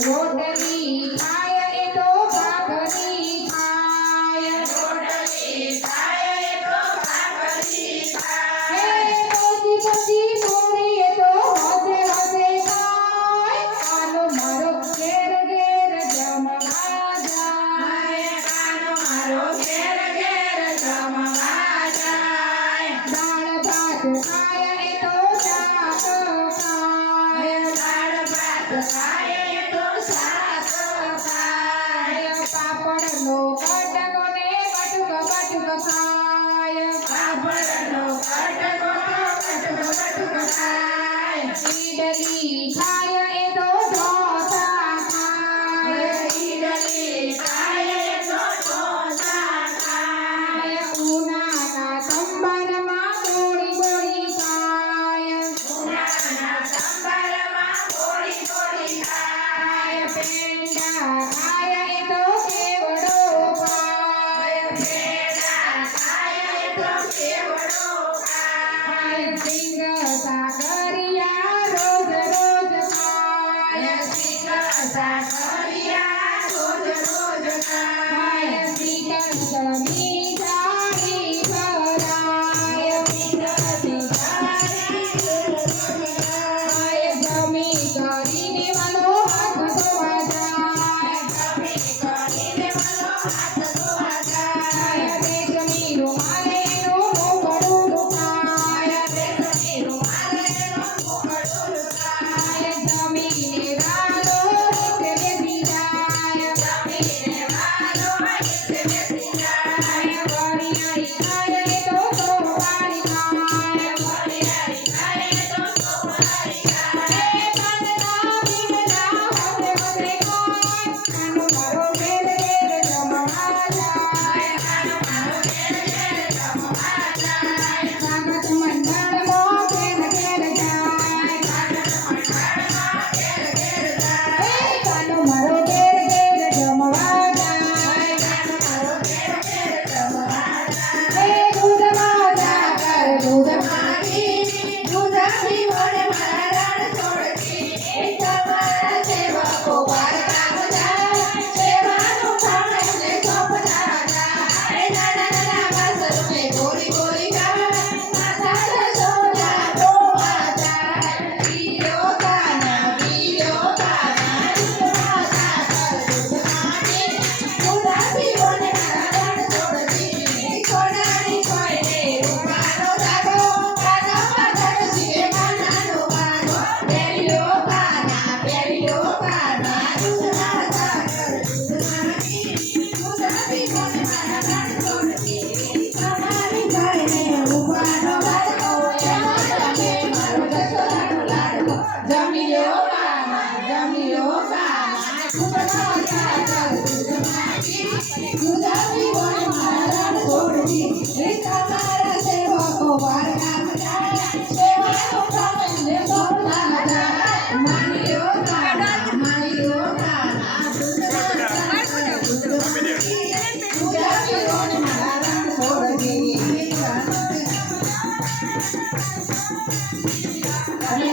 રોટલી ખાય એ તો ભાખરી ખાય રોટલી ખાય એ તો ભાખરી ખાય પોચી પોચી પૂરી એ તો હોસે હોસે ખાય કાનો મારો ઘેર ઘેર જમવા જાય કાનો મારો ઘેર ઘેર જમવા જાય દાળ ભાત ખાય એ તો શાક ખાય દાળ ભાત ખાય પાપડનો કટકો ને બટુક બટુક ખાય પાપડનો કટકો બટુક બટુક ખાય ઈડલી ખાય એ તો ઢોસા ખાય ઈડલી ખાય એ તો ઢોસા ખાય ઉનાના સંભારમાં ગોળી ગોળી ખાય ઉનાના સંભારમાં ગોળી ગોળી ખાય પેંડા ખાય એ તો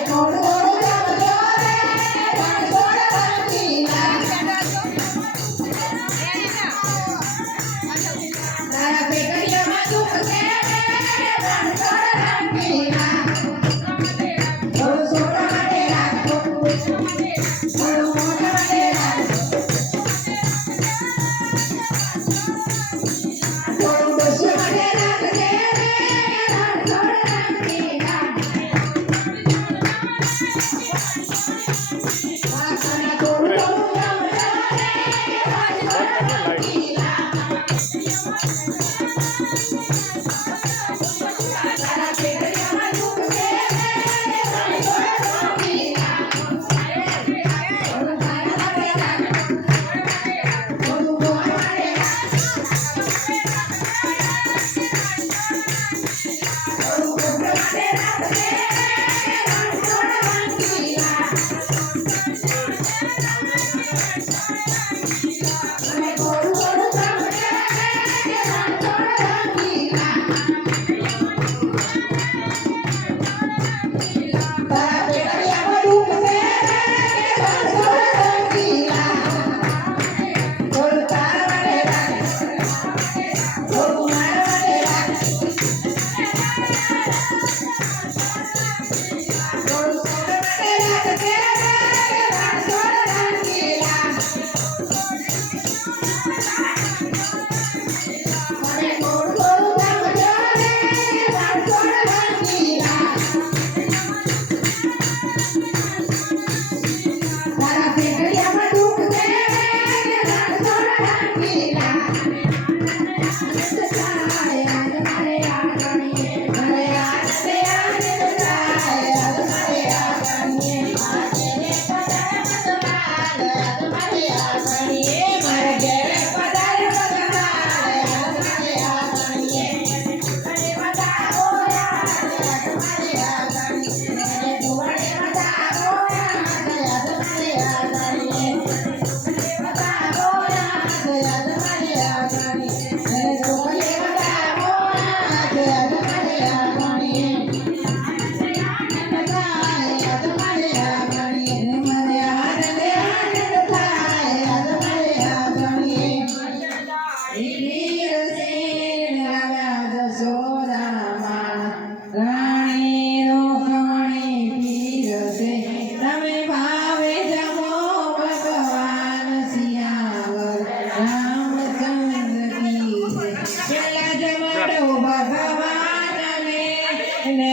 થોડું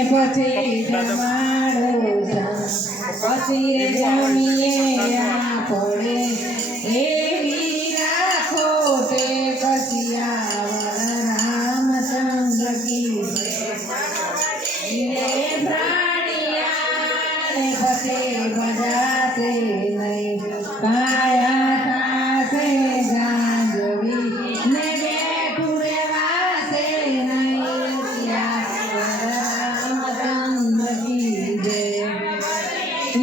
પછી જમાડો પછી રે જમીએ આપણે એવી રાખો તે કસિયા રામચંદ્ર કી રે પ્રાણિયા પછી બજાતે